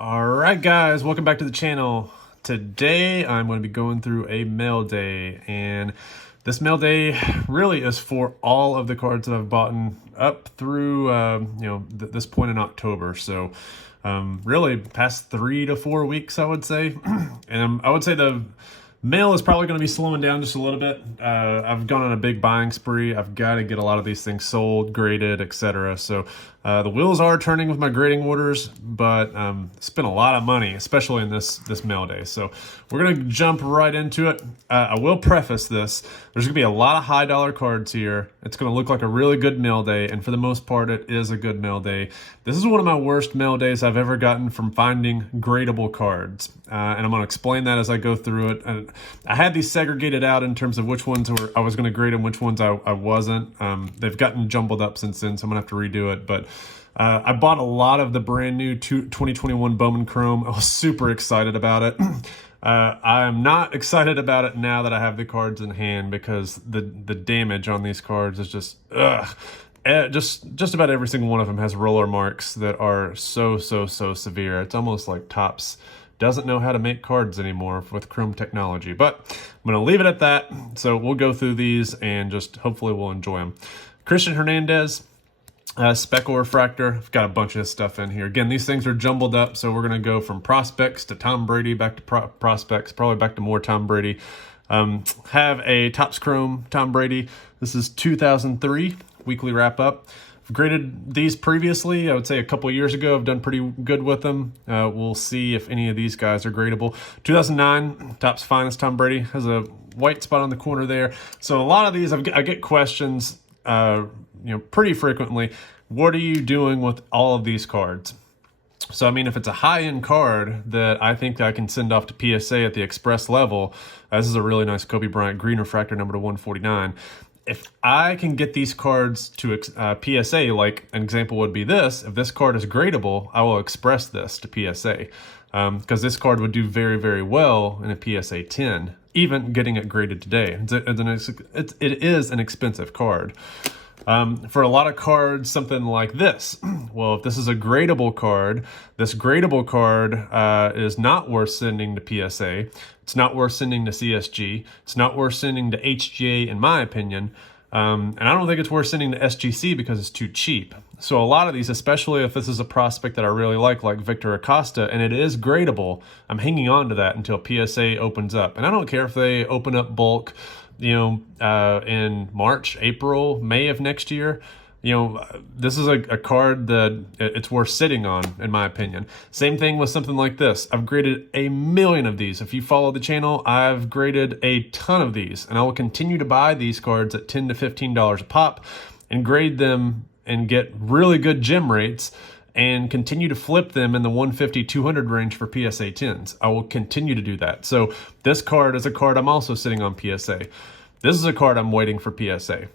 All right, guys, welcome back to the channel. Today, I'm going to be going through a mail day, and this mail day really is for all of the cards that I've bought up through, this point in October. So, really, past 3 to 4 weeks, I would say. And I would say the mail is probably going to be slowing down just a little bit. I've gone on a big buying spree. I've got to get a lot of these things sold, graded, etc. So the wheels are turning with my grading orders, but spent a lot of money, especially in this mail day. So we're going to jump right into it. I will preface this. There's going to be a lot of high dollar cards here. It's going to look like a really good mail day, and for the most part, it is a good mail day. This is one of my worst mail days I've ever gotten from finding gradable cards, and I'm going to explain that as I go through it. And I had these segregated out in terms of which ones I was going to grade and which ones I wasn't. They've gotten jumbled up since then, so I'm going to have to redo it. But I bought a lot of the brand new 2021 Bowman Chrome. I was super excited about it. I am not excited about it now that I have the cards in hand, because the damage on these cards is just just about every single one of them has roller marks that are so severe. It's almost like Topps doesn't know how to make cards anymore with Chrome technology. But I'm going to leave it at that. So we'll go through these and just hopefully we'll enjoy them. Christian Hernandez, Speckle Refractor. I've got a bunch of stuff in here. Again, these things are jumbled up, so we're going to go from prospects to Tom Brady, back to prospects, probably back to more Tom Brady. Have a Topps Chrome Tom Brady. This is 2003 weekly wrap up. I've graded these previously. I would say a couple years ago. I've done pretty good with them. We'll see if any of these guys are gradable. 2009 Topps Finest Tom Brady has a white spot on the corner there. So a lot of these, I get questions pretty frequently. What are you doing with all of these cards? So, I mean, if it's a high-end card that I think I can send off to PSA at the express level, this is a really nice Kobe Bryant green refractor number to 149. If I can get these cards to PSA, like an example would be this, if this card is gradable, I will express this to PSA, because this card would do very well in a PSA 10, even getting it graded today. It is an expensive card. For a lot of cards, something like this. Well, if this is a gradable card, this gradable card is not worth sending to PSA. It's not worth sending to CSG. It's not worth sending to HGA, in my opinion. And I don't think it's worth sending to SGC because it's too cheap. So a lot of these, especially if this is a prospect that I really like Victor Acosta, and it is gradable, I'm hanging on to that until PSA opens up. And I don't care if they open up bulk, in March, April, May of next year. This is a card that it's worth sitting on, in my opinion. Same thing with something like this. I've graded a million of these. If you follow the channel, I've graded a ton of these, and I will continue to buy these cards at $10 to $15 a pop and grade them and get really good gem rates and continue to flip them in the 150, 200 range for PSA 10s. I will continue to do that. So this card is a card I'm also sitting on PSA. This is a card I'm waiting for PSA.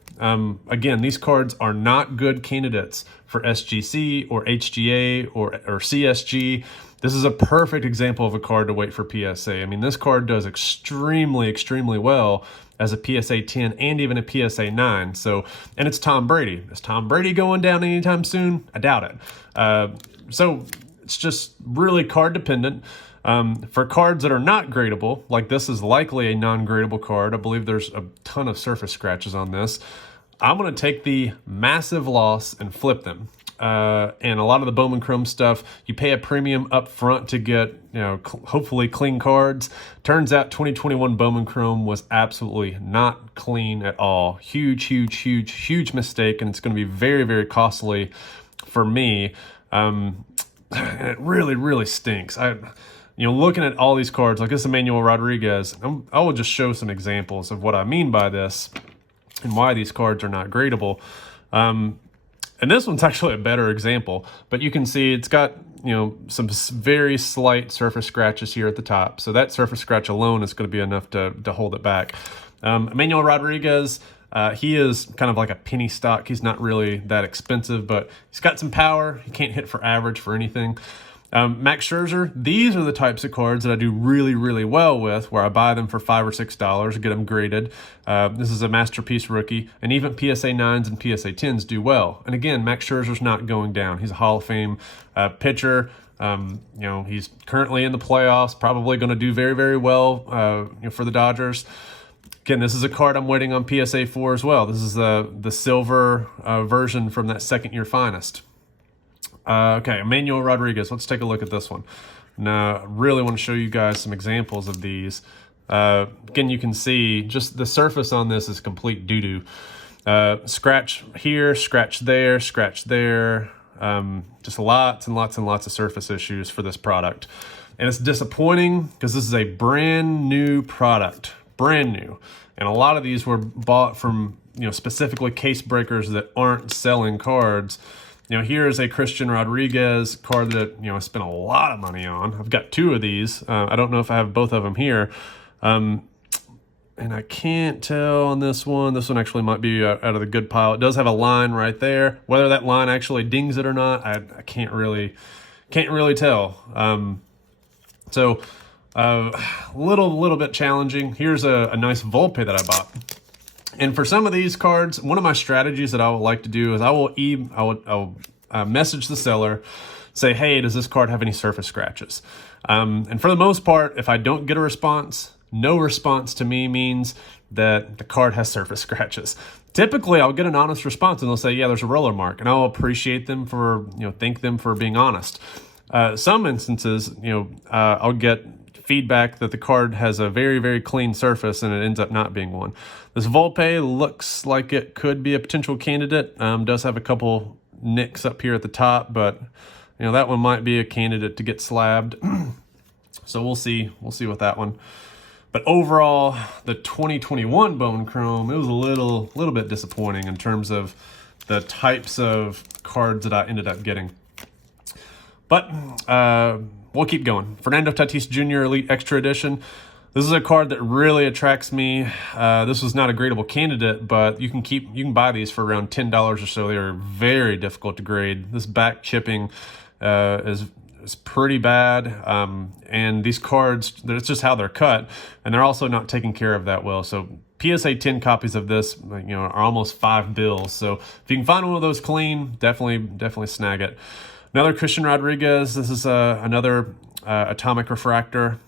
Again, these cards are not good candidates for SGC or HGA or CSG. This is a perfect example of a card to wait for PSA. I mean, this card does extremely well as a PSA 10 and even a PSA 9. So, and it's Tom Brady. Is Tom Brady going down anytime soon? I doubt it. So it's just really card dependent. For cards that are not gradable, like this is likely a non-gradable card. I believe there's a ton of surface scratches on this. I'm going to take the massive loss and flip them. And a lot of the Bowman Chrome stuff, you pay a premium up front to get, hopefully clean cards. Turns out 2021 Bowman Chrome was absolutely not clean at all. Huge mistake, and it's going to be very costly for me. And it really stinks. Looking at all these cards, like this Emmanuel Rodriguez, I will just show some examples of what I mean by this and why these cards are not gradable. And this one's actually a better example, but you can see it's got, some very slight surface scratches here at the top. So that surface scratch alone is going to be enough to hold it back. Emmanuel Rodriguez, he is kind of like a penny stock. He's not really that expensive, but he's got some power. He can't hit for average for anything. Max Scherzer, these are the types of cards that I do really, really well with, where I buy them for $5 or $6, get them graded. This is a masterpiece rookie, and even PSA 9s and PSA 10s do well. And again, Max Scherzer's not going down. He's a Hall of Fame pitcher. He's currently in the playoffs, probably going to do very, very well for the Dodgers. Again, this is a card I'm waiting on PSA for as well. This is the silver version from that second-year finest. Okay, Emmanuel Rodriguez. Let's take a look at this one. Now, I really want to show you guys some examples of these. Again, you can see just the surface on this is complete doo-doo. Scratch here, scratch there, scratch there. Just lots and lots and lots of surface issues for this product. And it's disappointing because this is a brand new product. Brand new. And a lot of these were bought from, specifically case breakers that aren't selling cards. Here is a Christian Rodriguez card that, I spent a lot of money on. I've got 2 of these. I don't know if I have both of them here. And I can't tell on this one. This one actually might be out of the good pile. It does have a line right there. Whether that line actually dings it or not, I can't really tell. So little bit challenging. Here's a nice Volpe that I bought. And for some of these cards, one of my strategies that I would like to do is I will message the seller, say, hey, does this card have any surface scratches? And for the most part, if I don't get a response, no response to me means that the card has surface scratches. Typically, I'll get an honest response and they'll say, yeah, there's a roller mark. And I'll appreciate them for, thank them for being honest. Some instances, I'll get feedback that the card has a very, very clean surface and it ends up not being one. This Volpe looks like it could be a potential candidate. Does have a couple nicks up here at the top, but that one might be a candidate to get slabbed. So we'll see with that one. But overall, the 2021 Bowman Chrome, it was a little bit disappointing in terms of the types of cards that I ended up getting. But we'll keep going. Fernando Tatis Jr. Elite Extra Edition. This is a card that really attracts me. This was not a gradable candidate, but you can buy these for around $10 or so. They are very difficult to grade. This back chipping is pretty bad, and these cards, that's just how they're cut, and they're also not taken care of that well. So PSA 10 copies of this, are almost $5. So if you can find one of those clean, definitely snag it. Another Christian Rodriguez. This is another atomic refractor.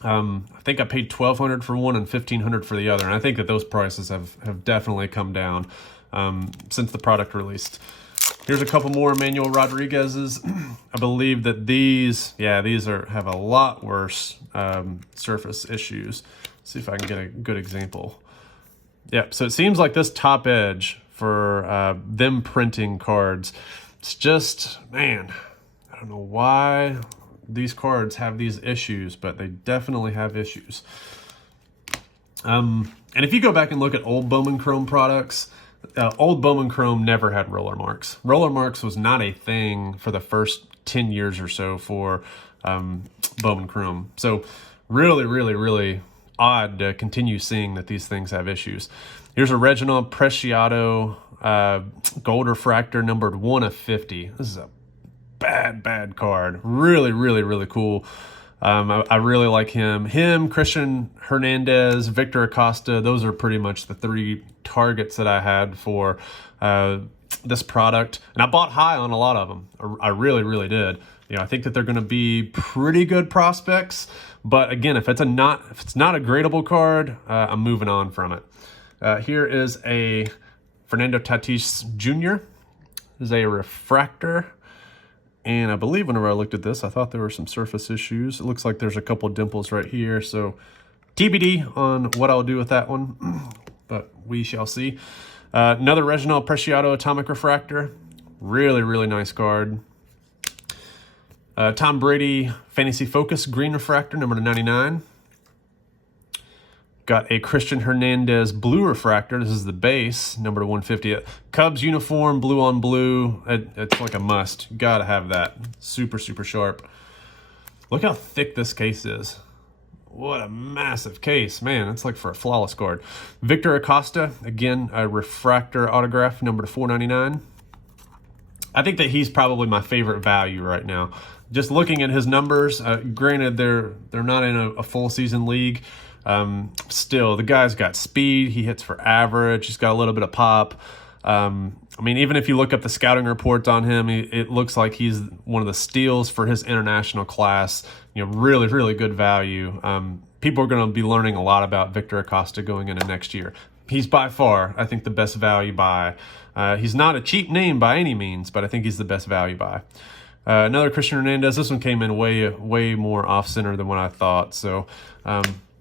I think I paid $1,200 for one and $1,500 for the other, and I think that those prices have definitely come down since the product released. Here's a couple more Emmanuel Rodriguez's. I believe that these have a lot worse surface issues. Let's see if I can get a good example. Yeah, so it seems like this top edge for them printing cards, it's just, man, I don't know why these cards have these issues, but they definitely have issues. And if you go back and look at old Bowman Chrome products, old Bowman Chrome never had roller marks. Roller marks was not a thing for the first 10 years or so for Bowman Chrome. So really odd to continue seeing that these things have issues. Here's a Reginald Preciado gold refractor numbered 1 of 50. This is a bad card. Really cool. I really like him. Christian Hernandez, Victor Acosta, those are pretty much the 3 targets that I had for this product. And I bought high on a lot of them. I really did. I think that they're going to be pretty good prospects. But again, if it's not a gradable card, I'm moving on from it. Here is a Fernando Tatis Jr. This is a refractor. And I believe whenever I looked at this, I thought there were some surface issues. It looks like there's a couple dimples right here. So TBD on what I'll do with that one, but we shall see. Another Reginald Preciado Atomic Refractor. Really nice card. Tom Brady Fantasy Focus Green Refractor, number 99. Got a Christian Hernandez Blue Refractor. This is the base, number 150. Cubs uniform, blue on blue. It's like a must. You gotta have that. Super sharp. Look how thick this case is. What a massive case. Man, it's like for a flawless card. Victor Acosta, again, a refractor autograph, number 499. I think that he's probably my favorite value right now. just looking at his numbers, granted they're not in a full season league. Still, the guy's got speed. He hits for average. He's got a little bit of pop. I mean, even if you look up the scouting reports on him, it looks like he's one of the steals for his international class. You know, really, really good value. People are going to be learning a lot about Victor Acosta going into next year. He's by far, I think, the best value buy. He's not a cheap name by any means, but I think he's the best value buy. Another Christian Hernandez. This one came in way more off-center than what I thought. So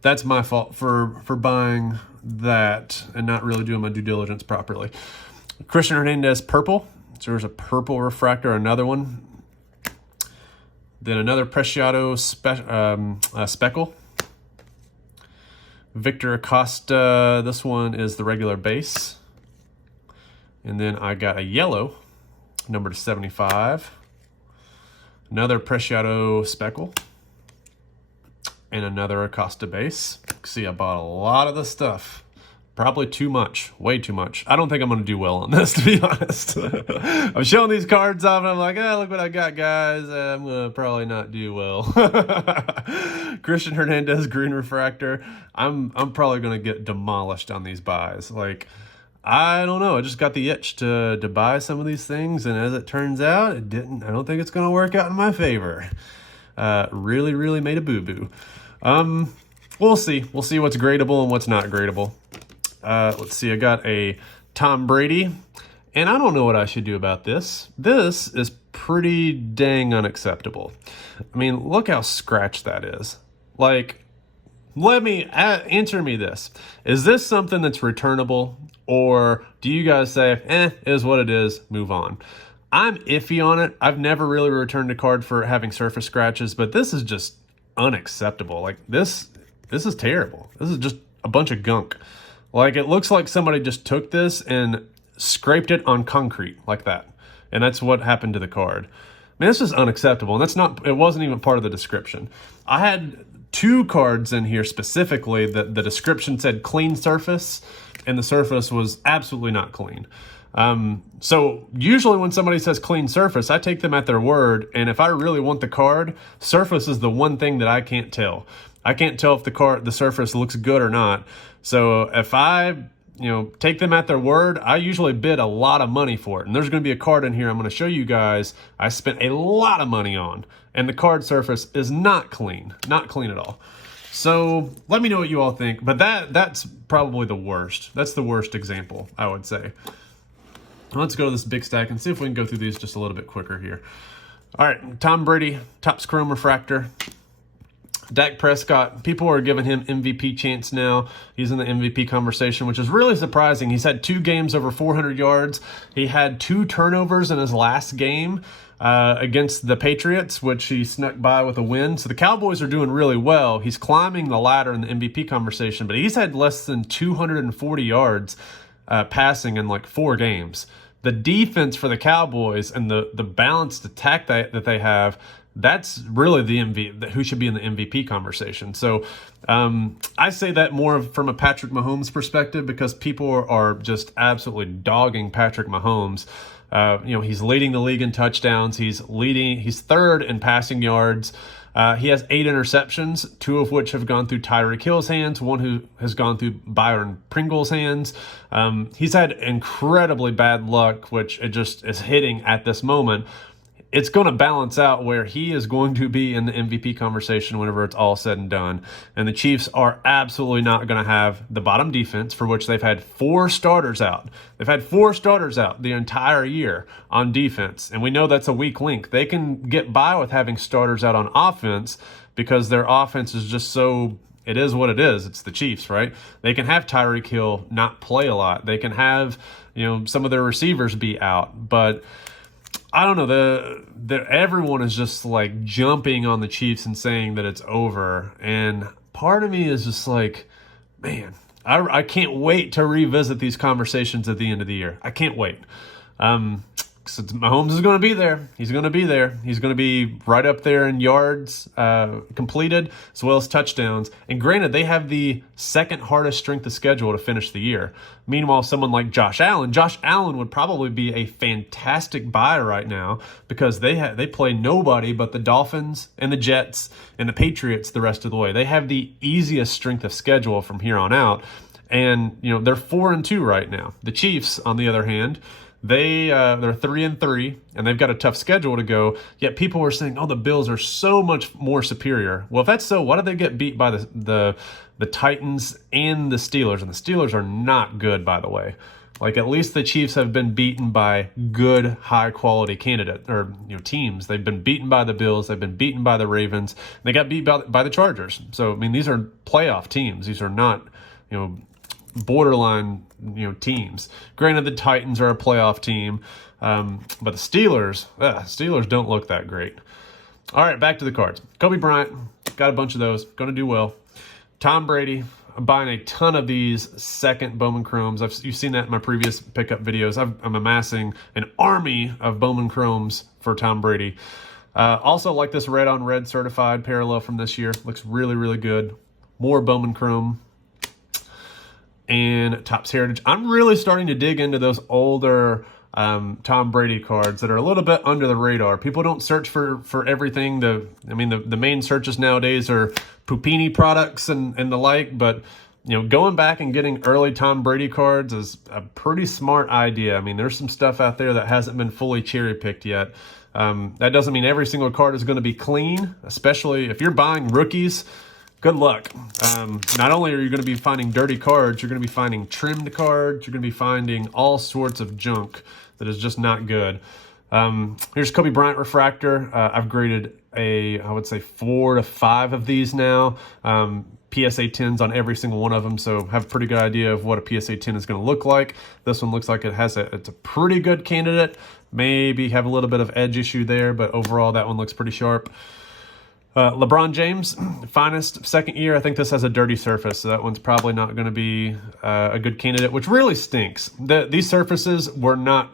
that's my fault for buying that and not really doing my due diligence properly. Christian Hernandez purple. So there's a purple refractor, another one. Then another Preciado speckle. Victor Acosta, this one is the regular base. And then I got a yellow, number 75. Another Preciado speckle. And another Acosta base. See, I bought a lot of the stuff. Probably too much, way too much. I don't think I'm going to do well on this, to be honest. I'm showing these cards off, and I'm like, look what I got, guys. I'm going to probably not do well. Christian Hernandez, green refractor. I'm probably going to get demolished on these buys. Like, I don't know. I just got the itch to buy some of these things, and as it turns out, it didn't. I don't think it's going to work out in my favor. Really, really made a boo-boo. We'll see. We'll see what's gradable and what's not gradable. Let's see, I got a Tom Brady, and I don't know what I should do about this. This is pretty dang unacceptable. I mean, look how scratched that is. Like, answer me this. Is this something that's returnable, or do you guys say, is what it is, move on? I'm iffy on it. I've never really returned a card for having surface scratches, but this is just unacceptable. Like, this is terrible. This is just a bunch of gunk. Like, it looks like somebody just took this and scraped it on concrete like that. And that's what happened to the card. I mean, this is unacceptable. And it wasn't even part of the description. I had 2 cards in here specifically that the description said clean surface, and the surface was absolutely not clean. So usually when somebody says clean surface, I take them at their word. And if I really want the card, surface is the one thing that I can't tell. I can't tell if the surface looks good or not. So if I, take them at their word, I usually bid a lot of money for it. And there's going to be a card in here I'm going to show you guys I spent a lot of money on. And the card surface is not clean at all. So let me know what you all think. But that's probably the worst. That's the worst example, I would say. Let's go to this big stack and see if we can go through these just a little bit quicker here. All right, Tom Brady, Topps Chrome refractor. Dak Prescott, people are giving him MVP chance now. He's in the MVP conversation, which is really surprising. He's had 2 games over 400 yards. He had 2 turnovers in his last game against the Patriots, which he snuck by with a win. So the Cowboys are doing really well. He's climbing the ladder in the MVP conversation, but he's had less than 240 yards passing in like 4 games. The defense for the Cowboys and the balanced attack that they have, that's really the who should be in the MVP conversation. So I say that more from a Patrick Mahomes perspective, because people are just absolutely dogging Patrick Mahomes. He's leading the league in touchdowns. He's 3rd in passing yards. He has 8 interceptions, 2 of which have gone through Tyreek Hill's hands, 1 who has gone through Byron Pringle's hands. He's had incredibly bad luck, which it just is hitting at this moment. It's going to balance out where he is going to be in the MVP conversation whenever it's all said and done. And the Chiefs are absolutely not going to have the bottom defense, for which they've had 4 starters out. They've had 4 starters out the entire year on defense. And we know that's a weak link. They can get by with having starters out on offense because their offense is just so... It is what it is. It's the Chiefs, right? They can have Tyreek Hill not play a lot. They can have, some of their receivers be out. But I don't know, everyone is just like jumping on the Chiefs and saying that it's over. And part of me is just like, man, I can't wait to revisit these conversations at the end of the year. I can't wait. Since Mahomes is going to be there, he's going to be there. He's going to be right up there in yards completed as well as touchdowns. And granted, they have the second hardest strength of schedule to finish the year. Meanwhile, someone like Josh Allen would probably be a fantastic buy right now because they play nobody but the Dolphins and the Jets and the Patriots the rest of the way. They have the easiest strength of schedule from here on out. And, they're 4-2 right now. The Chiefs, on the other hand, they're 3-3, and they've got a tough schedule to go. Yet people were saying, "Oh, the Bills are so much more superior." Well, if that's so, why did they get beat by the Titans and the Steelers? And the Steelers are not good, by the way. Like, at least the Chiefs have been beaten by good, high-quality teams. They've been beaten by the Bills. They've been beaten by the Ravens. They got beat by the Chargers. So, these are playoff teams. These are not, borderline, teams. Granted, the Titans are a playoff team, but the Steelers don't look that great. All right, back to the cards. Kobe Bryant, got a bunch of those. Going to do well. Tom Brady, I'm buying a ton of these second Bowman Chromes. You've seen that in my previous pickup videos. I'm amassing an army of Bowman Chromes for Tom Brady. Also like this red on red certified parallel from this year. Looks really, really good. More Bowman Chrome. And Topps Heritage. I'm really starting to dig into those older Tom Brady cards that are a little bit under the radar. People don't search for everything. The main searches nowadays are Pupini products and the like, but going back and getting early Tom Brady cards is a pretty smart idea. There's some stuff out there that hasn't been fully cherry picked yet. That doesn't mean every single card is going to be clean, especially if you're buying rookies. Good luck. Not only are you going to be finding dirty cards, you're going to be finding trimmed cards. You're going to be finding all sorts of junk that is just not good. Here's Kobe Bryant refractor. I've graded I would say 4 to 5 of these now. PSA 10s on every single one of them, so have a pretty good idea of what a PSA 10 is going to look like. This one looks like it's a pretty good candidate. Maybe have a little bit of edge issue there, but overall that one looks pretty sharp. LeBron James, finest second year. I think this has a dirty surface, so that one's probably not going to be a good candidate, which really stinks. These surfaces were not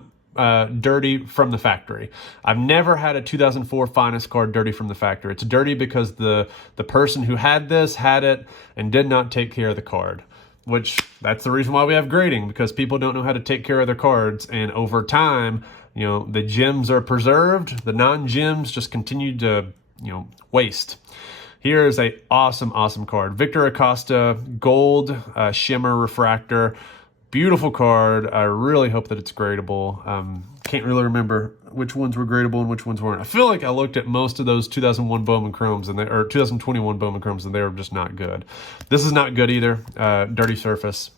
dirty from the factory. I've never had a 2004 finest card dirty from the factory. It's dirty because the person who had this had it and did not take care of the card, which that's the reason why we have grading, because people don't know how to take care of their cards, and over time, the gems are preserved. The non-gems just continue to waste. Here is a awesome card. Victor Acosta, gold shimmer refractor. Beautiful card. I really hope that it's gradable. Can't really remember which ones were gradable and which ones weren't. I feel like I looked at most of those 2001 Bowman Chromes or 2021 Bowman Chromes, and they were just not good. This is not good either. Dirty surface.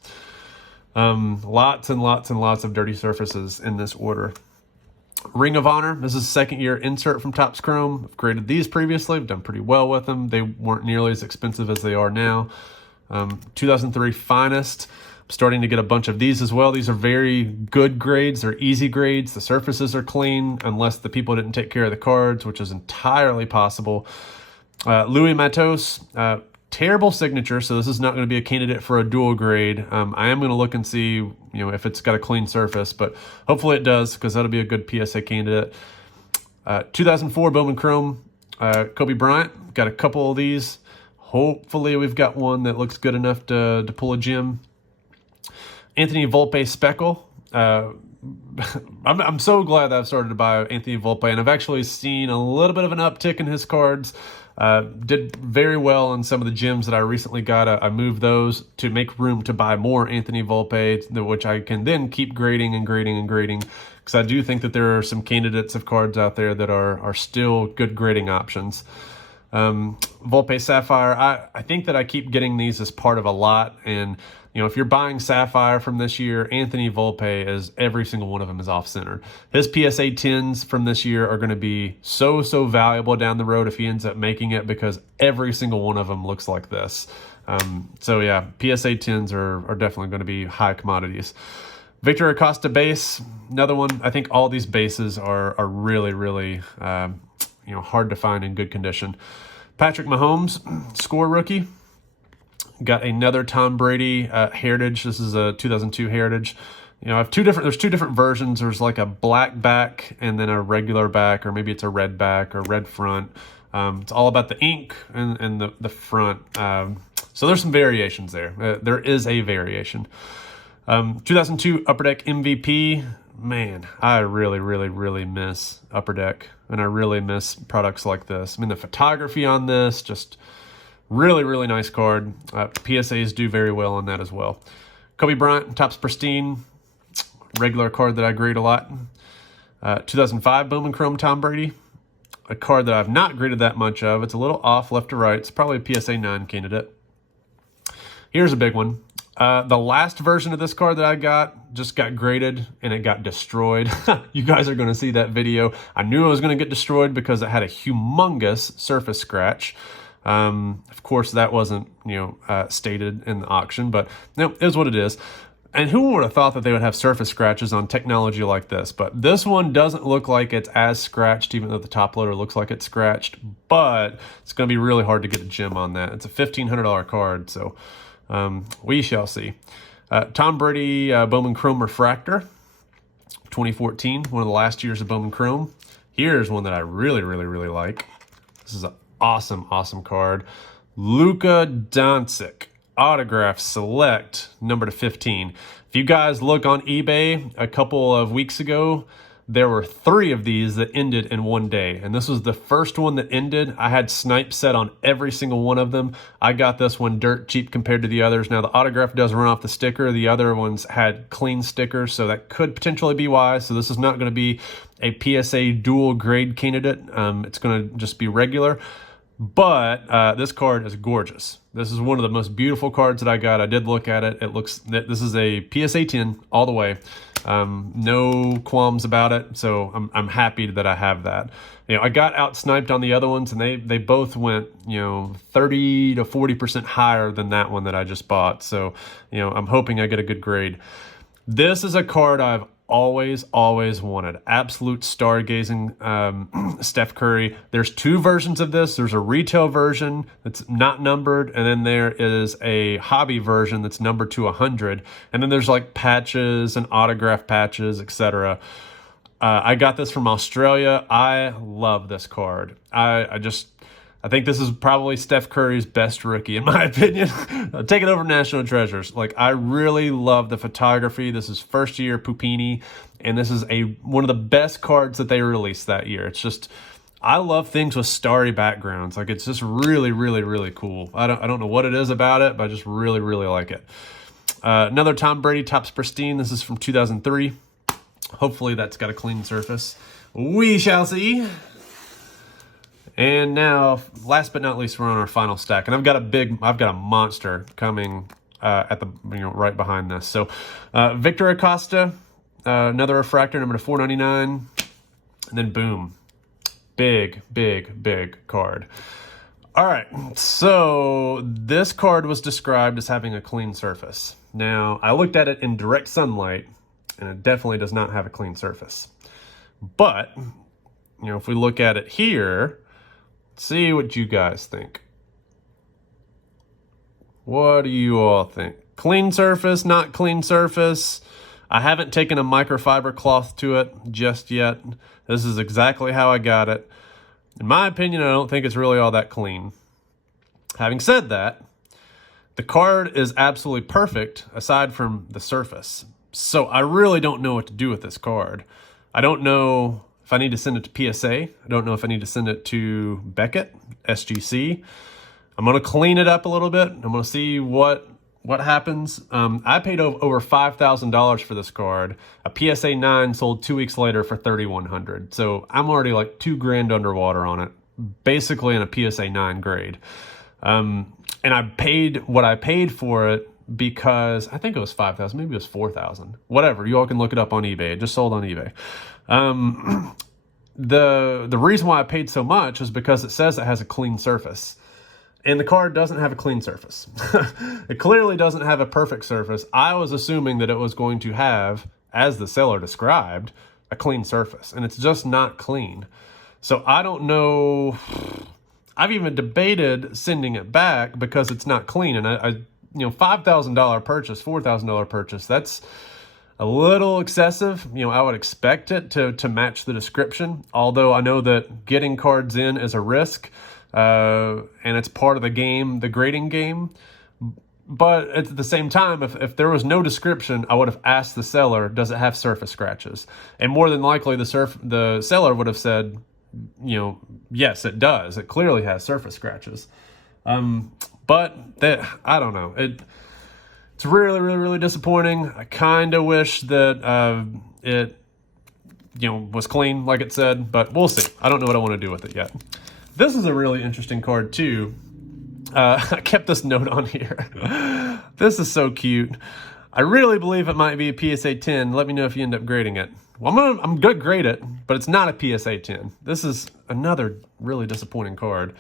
Lots and lots and lots of dirty surfaces in this order. Ring of Honor. This is a second year insert from Topps Chrome. I've graded these previously. I've done pretty well with them. They weren't nearly as expensive as they are now. 2003 finest. I'm starting to get a bunch of these as well. These are very good grades. They're easy grades. The surfaces are clean unless the people didn't take care of the cards, which is entirely possible. Louis Matos. Terrible signature, so this is not going to be a candidate for a dual grade. I am going to look and see, if it's got a clean surface, but hopefully it does, because that'll be a good PSA candidate. 2004 Bowman Chrome, Kobe Bryant. Got a couple of these. Hopefully we've got one that looks good enough to pull a gem. Anthony Volpe Speckle. I'm so glad that I've started to buy Anthony Volpe, and I've actually seen a little bit of an uptick in his cards. Did very well on some of the gems that I recently got. I moved those to make room to buy more Anthony Volpe, which I can then keep grading, because I do think that there are some candidates of cards out there that are still good grading options. Volpe Sapphire, I think that I keep getting these as part of a lot, and if you're buying Sapphire from this year, Anthony Volpe is every single one of them is off-center. His PSA 10s from this year are going to be so valuable down the road if he ends up making it, because every single one of them looks like this. So yeah, PSA 10s are definitely going to be high commodities. Victor Acosta base, another one. I think all these bases are really hard to find in good condition. Patrick Mahomes, score rookie. Got another Tom Brady Heritage. This is a 2002 Heritage. You know, I have there's two different versions. There's like a black back and then a regular back, or maybe it's a red back or red front. It's all about the ink and the front. So there's some variations there. There is a variation. 2002 Upper Deck MVP. Man, I really, really, really miss Upper Deck, and I really miss products like this. I mean, the photography on this, just really, really nice card. PSAs do very well on that as well. Kobe Bryant, Topps Pristine, regular card that I grade a lot. 2005 Bowman Chrome Tom Brady, a card that I've not graded that much of. It's a little off left to right. It's probably a PSA 9 candidate. Here's a big one. The last version of this card that I just got graded and it got destroyed. You guys are going to see that video. I knew it was going to get destroyed because it had a humongous surface scratch. Of course, that wasn't, stated in the auction, but it is what it is. And who would have thought that they would have surface scratches on technology like this? But this one doesn't look like it's as scratched, even though the top loader looks like it's scratched. But it's going to be really hard to get a gem on that. It's a $1,500 card, so we shall see. Tom Brady Bowman Chrome Refractor, 2014, one of the last years of Bowman Chrome. Here's one that I really, really, really like. This is an awesome, awesome card. Luka Doncic. Autograph select number /15. If you guys look on eBay a couple of weeks ago, there were 3 of these that ended in one day. And this was the first one that ended. I had snipe set on every single one of them. I got this one dirt cheap compared to the others. Now the autograph does run off the sticker. The other ones had clean stickers, so that could potentially be why. So this is not going to be a PSA dual grade candidate. It's going to just be regular. But this card is gorgeous. This is one of the most beautiful cards that I got. I did look at it. This is a PSA 10 all the way. No qualms about it. So I'm happy that I have that. I got out sniped on the other ones, and they both went 30 to 40% higher than that one that I just bought. So I'm hoping I get a good grade. This is a card I've always wanted. Absolute stargazing Steph Curry. There's 2 versions of this. There's a retail version that's not numbered, and then there is a hobby version that's numbered to 100. And then there's like patches and autograph patches, etc. I got this from Australia. I love this card. I think this is probably Steph Curry's best rookie, in my opinion. Take it over National Treasures. I really love the photography. This is first year Pupini, and this is one of the best cards that they released that year. It's just, I love things with starry backgrounds. It's just really, really, really cool. I don't know what it is about it, but I just really, really like it. Another Tom Brady Topps Pristine. This is from 2003. Hopefully that's got a clean surface. We shall see. And now, last but not least, we're on our final stack, and I've got a monster coming at the right behind this. So, Victor Acosta, another refractor, number /499, and then boom, big card. All right, so this card was described as having a clean surface. Now, I looked at it in direct sunlight, and it definitely does not have a clean surface. But if we look at it here. See what you guys think. What do you all think? Clean surface, not clean surface? I haven't taken a microfiber cloth to it just yet. This is exactly how I got it. In my opinion, I don't think it's really all that clean. Having said that, the card is absolutely perfect aside from the surface. So I really don't know what to do with this card. I don't know if I need to send it to PSA. I don't know if I need to send it to Beckett, SGC. I'm going to clean it up a little bit. I'm going to see what happens. I paid over $5,000 for this card. A PSA 9 sold 2 weeks later for $3,100. So I'm already like $2,000 underwater on it, basically in a PSA 9 grade. And I paid what I paid for it because I think it was $5,000, maybe it was $4,000. Whatever, you all can look it up on eBay. It just sold on eBay. The reason why I paid so much is because it says it has a clean surface, and the card doesn't have a clean surface. It clearly doesn't have a perfect surface. I was assuming that it was going to have, as the seller described, a clean surface, and it's just not clean. So I don't know. I've even debated sending it back because it's not clean, and I $5,000 purchase, $4,000 purchase. a little excessive. I would expect it to match the description, although I know that getting cards in is a risk, and it's part of the game, the grading game. But at the same time, if there was no description, I would have asked the seller, does it have surface scratches? And more than likely, the seller would have said, yes, it does. It clearly has surface scratches. But I don't know. It's really, really, really disappointing. I kind of wish that it, was clean, like it said, but we'll see. I don't know what I want to do with it yet. This is a really interesting card too. I kept this note on here. This is so cute. I really believe it might be a PSA 10. Let me know if you end up grading it. Well, I'm gonna grade it, but it's not a PSA 10. This is another really disappointing card.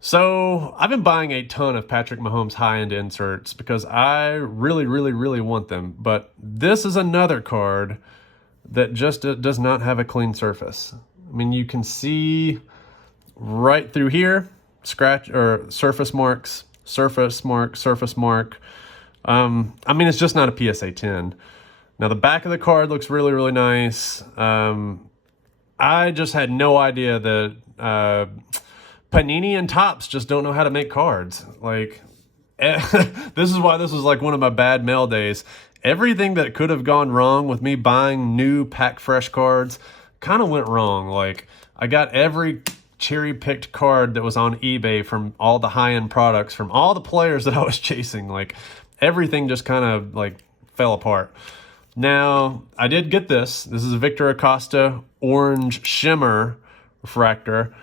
So I've been buying a ton of Patrick Mahomes high-end inserts because I really, really, really want them. But this is another card that just does not have a clean surface. I mean, you can see right through here, scratch or surface marks, surface mark, surface mark. I mean, it's just not a PSA 10. Now, the back of the card looks really, really nice. I just had no idea that Panini and Topps just don't know how to make cards. Like, this is why this was like one of my bad mail days. Everything that could have gone wrong with me buying new pack fresh cards kind of went wrong. Like, I got every cherry-picked card that was on eBay from all the high-end products, from all the players that I was chasing. Like, everything just kind of, like, fell apart. Now, I did get this. This is a Victor Acosta Orange Shimmer Refractor.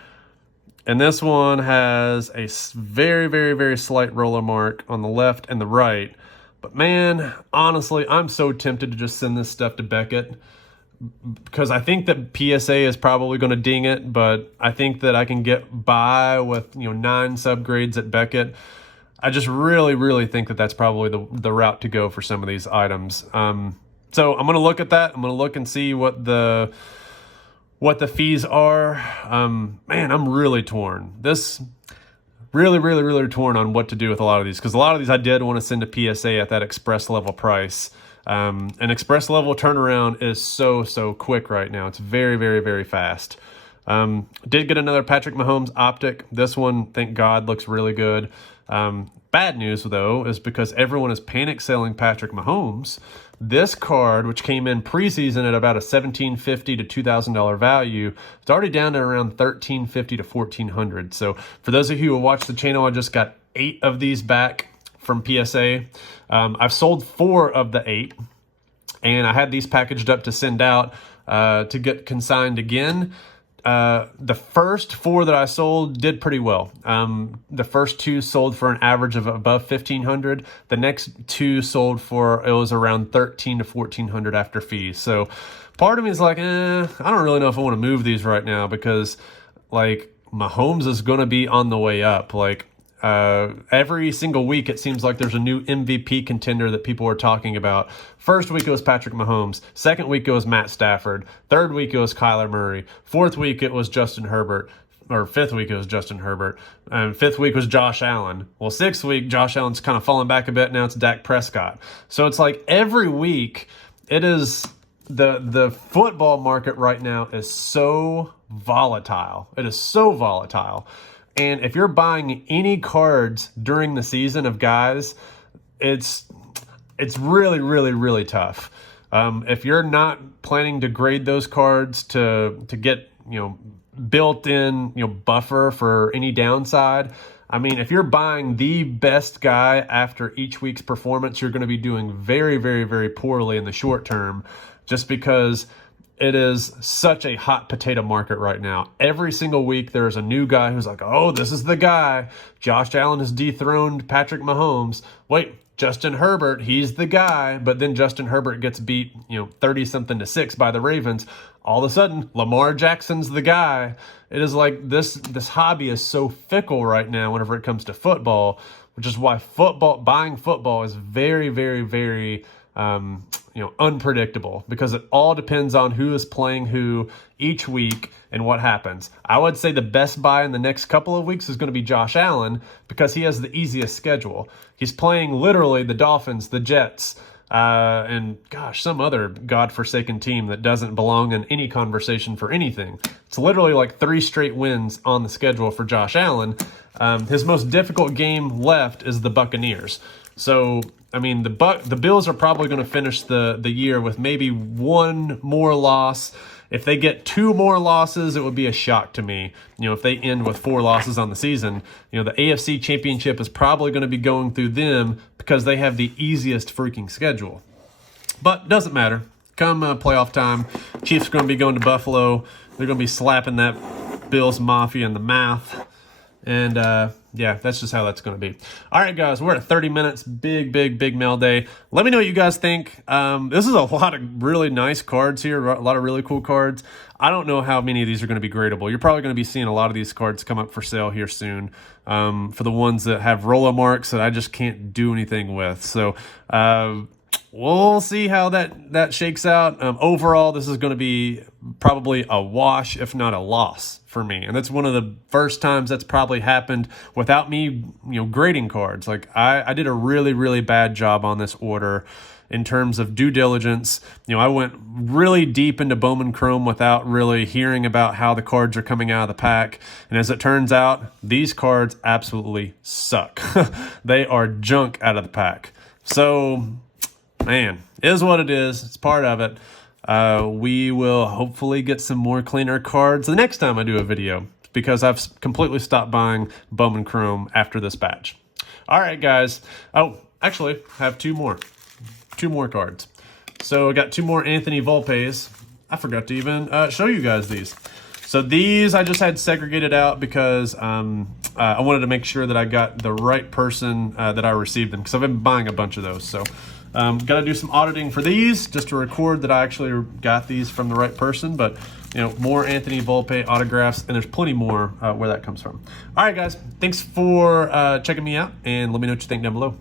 And this one has a very, very, very slight roller mark on the left and the right. But, man, honestly, I'm so tempted to just send this stuff to Beckett, because I think that PSA is probably going to ding it, but I think that I can get by with 9 subgrades at Beckett. I just really, really think that that's probably the route to go for some of these items. So I'm going to look at that. I'm going to look and see what the fees are. Man, I'm really torn. Really, really, really torn on what to do with a lot of these, because a lot of these I did want to send to PSA at that express level price. An express level turnaround is so quick right now. It's very, very, very fast. Did get another Patrick Mahomes optic. This one, thank God, looks really good. Bad news, though, is because everyone is panic selling Patrick Mahomes, this card, which came in preseason at about a $1,750 to $2,000 value, it's already down to around $1,350 to $1,400. So for those of you who watch the channel, I just got 8 of these back from PSA. I've sold 4 of the 8, and I had these packaged up to send out to get consigned again. The first 4 that I sold did pretty well. The first 2 sold for an average of above $1,500. The next 2 sold for, it was around $1,300 to $1,400 after fees. So part of me is like, I don't really know if I want to move these right now, because like Mahomes is going to be on the way up. Like, every single week, it seems like there's a new MVP contender that people are talking about. First week, it was Patrick Mahomes. Second week, it was Matt Stafford. Third week, it was Kyler Murray. Fourth week, it was Justin Herbert. Or fifth week, it was Justin Herbert. And fifth week was Josh Allen. Well, sixth week, Josh Allen's kind of fallen back a bit. Now it's Dak Prescott. So it's like every week, it is the football market right now is so volatile. It is so volatile. And if you're buying any cards during the season of guys, it's really, really, really tough. If you're not planning to grade those cards to get, built-in, buffer for any downside, I mean, if you're buying the best guy after each week's performance, you're going to be doing very, very, very poorly in the short term, just because it is such a hot potato market right now. Every single week, there's a new guy who's like, oh, this is the guy. Josh Allen has dethroned Patrick Mahomes. Wait, Justin Herbert, he's the guy. But then Justin Herbert gets beat, 30-something to 6 by the Ravens. All of a sudden, Lamar Jackson's the guy. It is like this hobby is so fickle right now whenever it comes to football, which is why buying football is very, very, very unpredictable, because it all depends on who is playing who each week and what happens. I would say the best buy in the next couple of weeks is going to be Josh Allen, because he has the easiest schedule. He's playing literally the Dolphins, the Jets, and gosh, some other godforsaken team that doesn't belong in any conversation for anything. It's literally like 3 straight wins on the schedule for Josh Allen. His most difficult game left is the Buccaneers. So, I mean, the Bills are probably going to finish the year with maybe 1 more loss. If they get 2 more losses, it would be a shock to me. You know, if they end with 4 losses on the season, you know, the AFC Championship is probably going to be going through them because they have the easiest freaking schedule. But doesn't matter. Come playoff time, Chiefs are going to be going to Buffalo. They're going to be slapping that Bills Mafia in the mouth. And yeah, that's just how that's going to be. All right, guys, we're at 30 minutes. Big mail day. Let me know what you guys think. This is a lot of really nice cards here, a lot of really cool cards. I don't know how many of these are going to be gradable. You're probably going to be seeing a lot of these cards come up for sale here soon, for the ones that have roller marks that I just can't do anything with. So we'll see how that shakes out. Overall, this is going to be probably a wash, if not a loss for me. And that's one of the first times that's probably happened without me, grading cards. Like I did a really bad job on this order in terms of due diligence. I went really deep into Bowman Chrome without really hearing about how the cards are coming out of the pack. And as it turns out, these cards absolutely suck. They are junk out of the pack. So, man, it is what it is. It's part of it. We will hopefully get some more cleaner cards the next time I do a video, because I've completely stopped buying Bowman Chrome after this batch. All right, guys. Oh, actually, I have 2 more. 2 more cards. So I got 2 more Anthony Volpes. I forgot to even show you guys these. So these I just had segregated out because I wanted to make sure that I got the right person that I received them, because I've been buying a bunch of those. So got to do some auditing for these just to record that I actually got these from the right person. But more Anthony Volpe autographs, and there's plenty more where that comes from. All right, guys, thanks for checking me out, and let me know what you think down below.